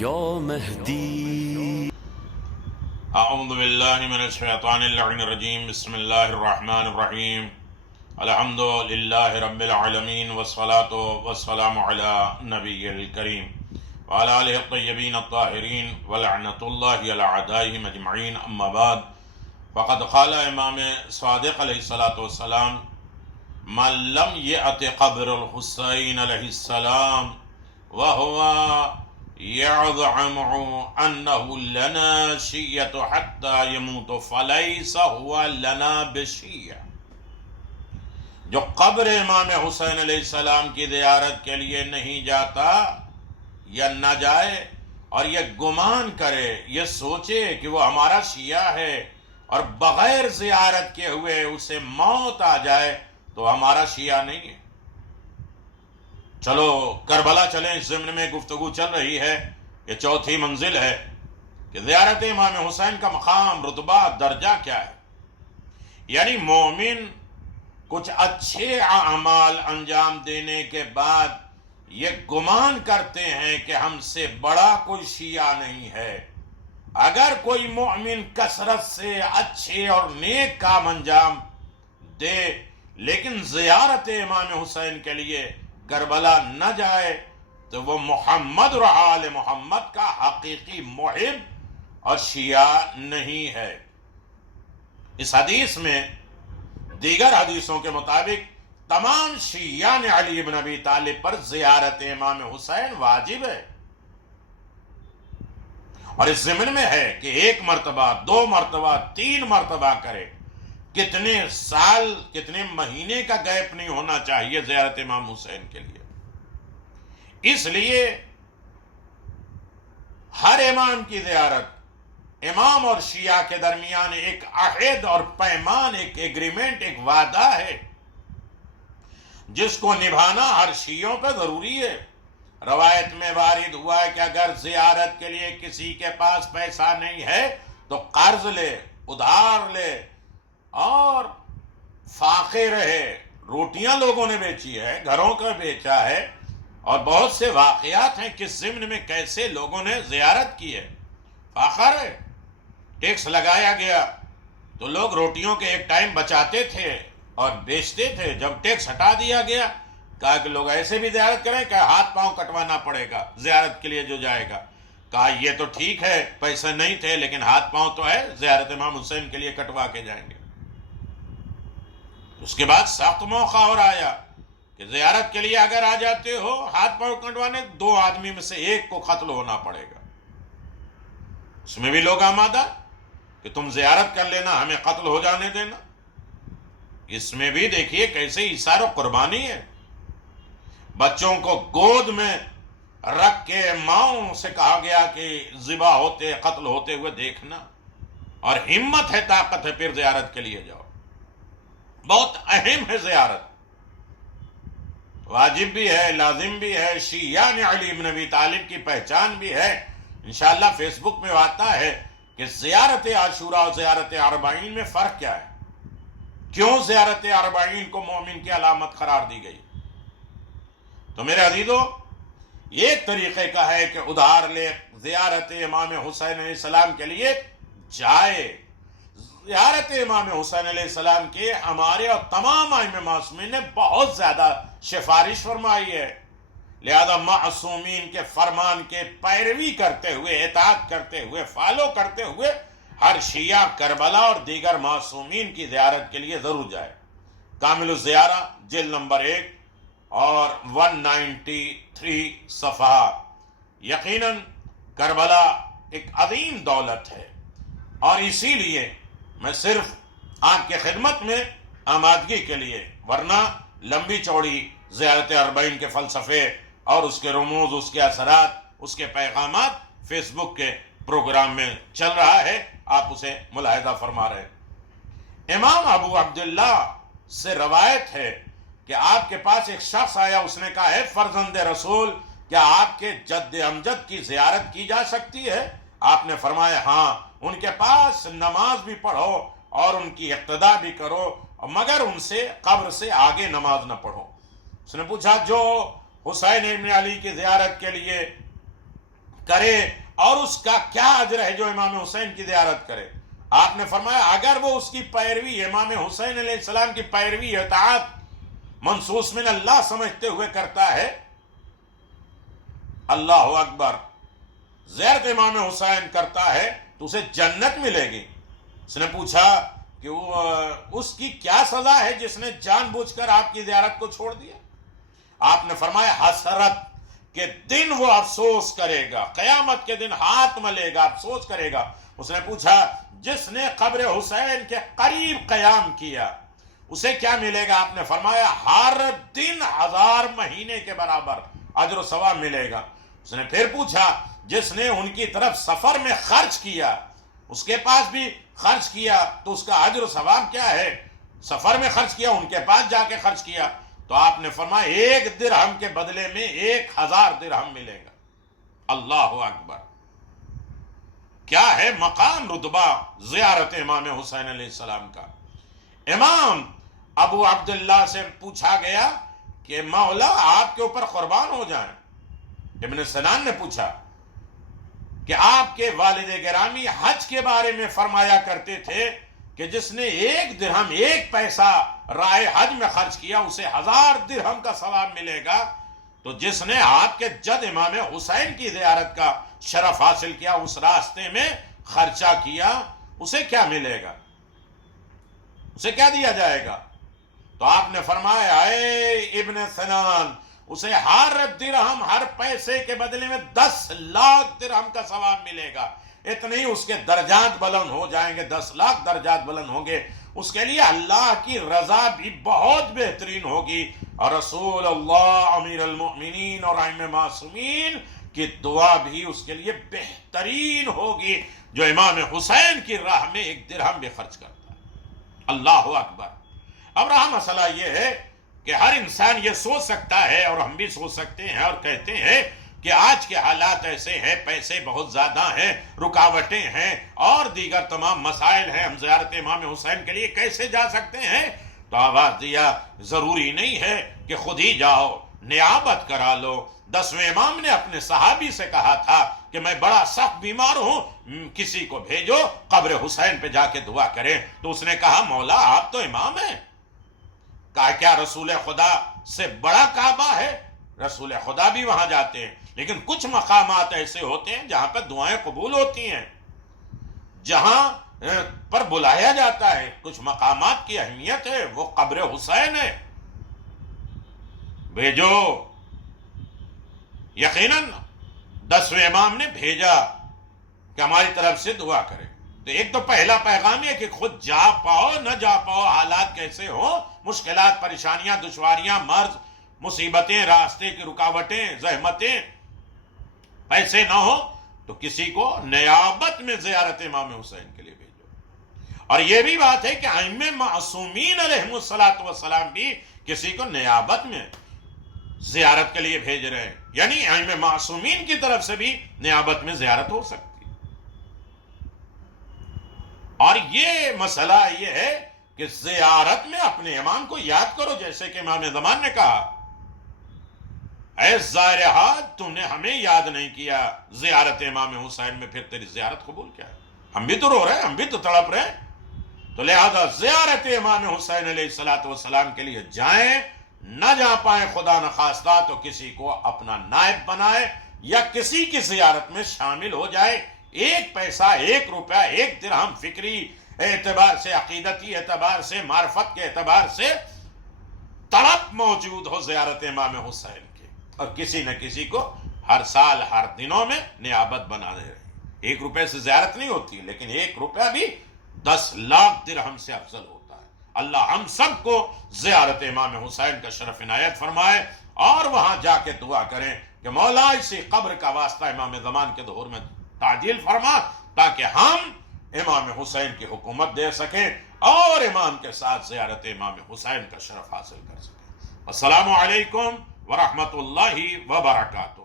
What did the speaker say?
یا مہدی. اعوذ باللہ من الشیطان اللعین الرجیم. بسم اللہ الرحمن الرحیم. الحمد للہ رب العالمین والصلاة والسلام علی نبی الکریم وعلی آلہ الطیبین الطاہرین ولعنۃ اللہ علی اعدائہم اجمعین. اما بعد فقد قال امام صادق علیہ السلام: من لم یأت قبر الحسین علیہ السلام وهو يزعم أنه لنا شيعة حتى يموت فليس هو لنا بشيعة. جو قبر امام حسین علیہ السلام کی زیارت کے لیے نہیں جاتا یا نہ جائے اور یہ گمان کرے، یہ سوچے کہ وہ ہمارا شیعہ ہے اور بغیر زیارت کے ہوئے اسے موت آ جائے تو ہمارا شیعہ نہیں ہے. چلو کربلا چلیں. اس ضمن میں گفتگو چل رہی ہے، یہ چوتھی منزل ہے کہ زیارت امام حسین کا مقام، رتبہ، درجہ کیا ہے. یعنی مومن کچھ اچھے اعمال انجام دینے کے بعد یہ گمان کرتے ہیں کہ ہم سے بڑا کوئی شیعہ نہیں ہے. اگر کوئی مومن کثرت سے اچھے اور نیک کام انجام دے لیکن زیارت امام حسین کے لیے کربلا نہ جائے تو وہ محمد اور آل محمد کا حقیقی محب اور شیعہ نہیں ہے. اس حدیث میں دیگر حدیثوں کے مطابق تمام شیعان علی بن ابی طالب پر زیارت امام حسین واجب ہے، اور اس ضمن میں ہے کہ 1 مرتبہ، 2 مرتبہ، 3 مرتبہ کرے. کتنے سال، کتنے مہینے کا گیپ نہیں ہونا چاہیے زیارت امام حسین کے لیے. اس لیے ہر امام کی زیارت امام اور شیعہ کے درمیان ایک عہد اور پیمان، ایک ایگریمنٹ، ایک وعدہ ہے جس کو نبھانا ہر شیعوں پہ ضروری ہے. روایت میں وارد ہوا ہے کہ اگر زیارت کے لیے کسی کے پاس پیسہ نہیں ہے تو قرض لے، ادھار لے اور فاقے رہے. روٹیاں لوگوں نے بیچی ہے، گھروں کا بیچا ہے، اور بہت سے واقعات ہیں کس ضمن میں کیسے لوگوں نے زیارت کی ہے. فاقہ رہے، ٹیکس لگایا گیا تو لوگ روٹیوں کے ایک ٹائم بچاتے تھے اور بیچتے تھے. جب ٹیکس ہٹا دیا گیا کہا کہ لوگ ایسے بھی زیارت کریں، کہ ہاتھ پاؤں کٹوانا پڑے گا زیارت کے لیے جو جائے گا. کہا یہ تو ٹھیک ہے، پیسے نہیں تھے لیکن ہاتھ پاؤں تو ہے، زیارت امام حسین کے لیے کٹوا کے جائیں گے. اس کے بعد سخت موقع اور آیا کہ زیارت کے لیے اگر آ جاتے ہو ہاتھ پاؤں کٹوانے، 2 آدمی میں سے 1 کو قتل ہونا پڑے گا. اس میں بھی لوگ آمادہ کہ تم زیارت کر لینا، ہمیں قتل ہو جانے دینا. اس میں بھی دیکھیے کیسے ایثار و قربانی ہے. بچوں کو گود میں رکھ کے ماؤں سے کہا گیا کہ ذبح ہوتے، قتل ہوتے ہوئے دیکھنا، اور ہمت ہے، طاقت ہے، پھر زیارت کے لیے جاؤ. بہت اہم ہے زیارت، واجب بھی ہے، لازم بھی ہے، شیعان علی بن ابی طالب کی پہچان بھی ہے. انشاءاللہ فیس بک میں آتا ہے کہ زیارت عاشوراء اور زیارت اربعین میں فرق کیا ہے، کیوں زیارت اربعین کو مومن کی علامت قرار دی گئی. تو میرے عزیزو، ایک طریقے کا ہے کہ ادھار لے، زیارت امام حسین علیہ السلام کے لیے جائے. زیارت امام حسین علیہ السلام کے ہمارے اور تمام ائمہ معصومین نے بہت زیادہ سفارش فرمائی ہے. لہذا معصومین کے فرمان کے پیروی کرتے ہوئے، اطاعت کرتے ہوئے، فالو کرتے ہوئے ہر شیعہ کربلا اور دیگر معصومین کی زیارت کے لیے ضرور جائے. کامل الزیارہ جلد نمبر 1 اور 193 صفحہ. یقیناً کربلا ایک عظیم دولت ہے، اور اسی لیے میں صرف آپ کے خدمت میں آمادگی کے لیے، ورنہ لمبی چوڑی زیارت اربعین کے فلسفے اور اس کے رموز، اس کے اثرات، اس کے پیغامات فیس بک کے پروگرام میں چل رہا ہے، آپ اسے ملاحظہ فرما رہے ہیں. امام ابو عبداللہ سے روایت ہے کہ آپ کے پاس ایک شخص آیا، اس نے کہا ہے فرزند رسول، کیا آپ کے جد امجد کی زیارت کی جا سکتی ہے؟ آپ نے فرمایا ہاں، ان کے پاس نماز بھی پڑھو اور ان کی اقتداء بھی کرو، مگر ان سے قبر سے آگے نماز نہ پڑھو. اس نے پوچھا جو حسین ابن علی کی زیارت کے لیے کرے اور اس کا کیا اجر ہے جو امام حسین کی زیارت کرے. آپ نے فرمایا اگر وہ اس کی پیروی، امام حسین علیہ السلام کی پیروی، اطاعت منصوص من اللہ سمجھتے ہوئے کرتا ہے، اللہ اکبر، زیارت امام حسین کرتا ہے تو اسے جنت ملے گی. اس نے پوچھا کہ اس کی کیا سزا ہے جس نے جان بوجھ کر آپ کی زیارت کو چھوڑ دیا؟ آپ نے فرمایا حسرت کے دن وہ افسوس کرے گا، قیامت کے دن ہاتھ ملے گا، افسوس کرے گا. اس نے پوچھا جس نے قبر حسین کے قریب قیام کیا اسے کیا ملے گا؟ آپ نے فرمایا ہر دن 1000 مہینے کے برابر اجر و ثواب ملے گا. اس نے پھر پوچھا جس نے ان کی طرف سفر میں خرچ کیا، اس کے پاس بھی خرچ کیا تو اس کا اجر و ثواب کیا ہے؟ سفر میں خرچ کیا، ان کے پاس جا کے خرچ کیا. تو آپ نے فرمایا 1 درہم کے بدلے میں 1000 درہم ملے گا. اللہ اکبر، کیا ہے مقام رتبہ زیارت امام حسین علیہ السلام کا. امام ابو عبداللہ سے پوچھا گیا کہ مولا آپ کے اوپر قربان ہو جائیں. ابن سنان نے پوچھا کہ آپ کے والد گرامی حج کے بارے میں فرمایا کرتے تھے کہ جس نے 1 درہم 1 پیسہ راہ حج میں خرچ کیا اسے 1000 درہم کا ثواب ملے گا. تو جس نے آپ کے جد امام حسین کی زیارت کا شرف حاصل کیا، اس راستے میں خرچہ کیا، اسے کیا ملے گا؟ اسے کیا دیا جائے گا؟ تو آپ نے فرمایا اے ابن سنان، اسے ہر درہم، ہر پیسے کے بدلے میں 10 لاکھ درہم کا ثواب ملے گا. اتنے ہی اس کے درجات بلند ہو جائیں گے، 10 لاکھ درجات بلند ہوں گے. اس کے لیے اللہ کی رضا بھی بہت بہترین ہوگی، اور رسول اللہ امیر المؤمنین اور ائمہ معصومین کی دعا بھی اس کے لیے بہترین ہوگی جو امام حسین کی راہ میں 1 درہم بھی خرچ کرتا ہے. اللہ اکبر. اب رہا مسئلہ یہ ہے کہ ہر انسان یہ سوچ سکتا ہے، اور ہم بھی سوچ سکتے ہیں اور کہتے ہیں کہ آج کے حالات ایسے ہیں، پیسے بہت زیادہ ہیں، رکاوٹیں ہیں اور دیگر تمام مسائل ہیں، ہم زیارت امام حسین کے لیے کیسے جا سکتے ہیں؟ تو آواز دیا ضروری نہیں ہے کہ خود ہی جاؤ، نیابت کرا لو. 10ویں امام نے اپنے صحابی سے کہا تھا کہ میں بڑا سخت بیمار ہوں، کسی کو بھیجو قبر حسین پہ جا کے دعا کریں. تو اس نے کہا مولا آپ تو امام ہیں. کہا کیا رسول خدا سے بڑا کعبہ ہے؟ رسول خدا بھی وہاں جاتے ہیں، لیکن کچھ مقامات ایسے ہوتے ہیں جہاں پر دعائیں قبول ہوتی ہیں، جہاں پر بلایا جاتا ہے. کچھ مقامات کی اہمیت ہے، وہ قبر حسین ہے. بھیجو. یقیناً 10ویں امام نے بھیجا کہ ہماری طرف سے دعا کرے. تو ایک تو پہلا پیغام ہے کہ خود جا پاؤ نہ جا پاؤ، حالات کیسے ہو، مشکلات، پریشانیاں، دشواریاں، مرض، مصیبتیں، راستے کی رکاوٹیں، زحمتیں، پیسے نہ ہو تو کسی کو نیابت میں زیارت امام حسین کے لیے بھیجو. اور یہ بھی بات ہے کہ ائمہ معصومین علیہم الصلوۃ بھی کسی کو نیابت میں زیارت کے لیے بھیج رہے ہیں، یعنی ائمہ معصومین کی طرف سے بھی نیابت میں زیارت ہو سکتی. اور یہ مسئلہ یہ ہے کہ زیارت میں اپنے امام کو یاد کرو، جیسے کہ امام زمان نے کہا اے زائر حاج تم نے ہمیں یاد نہیں کیا زیارت امام حسین میں، پھر تیری زیارت قبول کیا ہے؟ ہم بھی تو رو رہے ہیں، ہم بھی تو تڑپ رہے ہیں. تو لہذا زیارت امام حسین علیہ السلام کے لیے جائیں، نہ جا پائیں خدا نخواستہ تو کسی کو اپنا نائب بنائے یا کسی کی زیارت میں شامل ہو جائے. 1 پیسہ، 1 روپیہ، 1 درہم فکری اعتبار سے، عقیدتی اعتبار سے، معرفت کے اعتبار سے طلب موجود ہو زیارت امام حسین کے، اور کسی نہ کسی کو ہر سال ہر دنوں میں نیابت بنا دے رہے. 1 روپے سے زیارت نہیں ہوتی، لیکن 1 روپیہ بھی 10 لاکھ درہم سے افضل ہوتا ہے. اللہ ہم سب کو زیارت امام حسین کا شرف عنایت فرمائے، اور وہاں جا کے دعا کریں کہ مولا اسی قبر کا واسطہ امام زمان کے ظہور میں تعجیل فرما، تاکہ ہم امام حسین کی حکومت دے سکیں اور امام کے ساتھ زیارت امام حسین کا شرف حاصل کر سکیں. السلام علیکم ورحمۃ اللہ وبرکاتہ.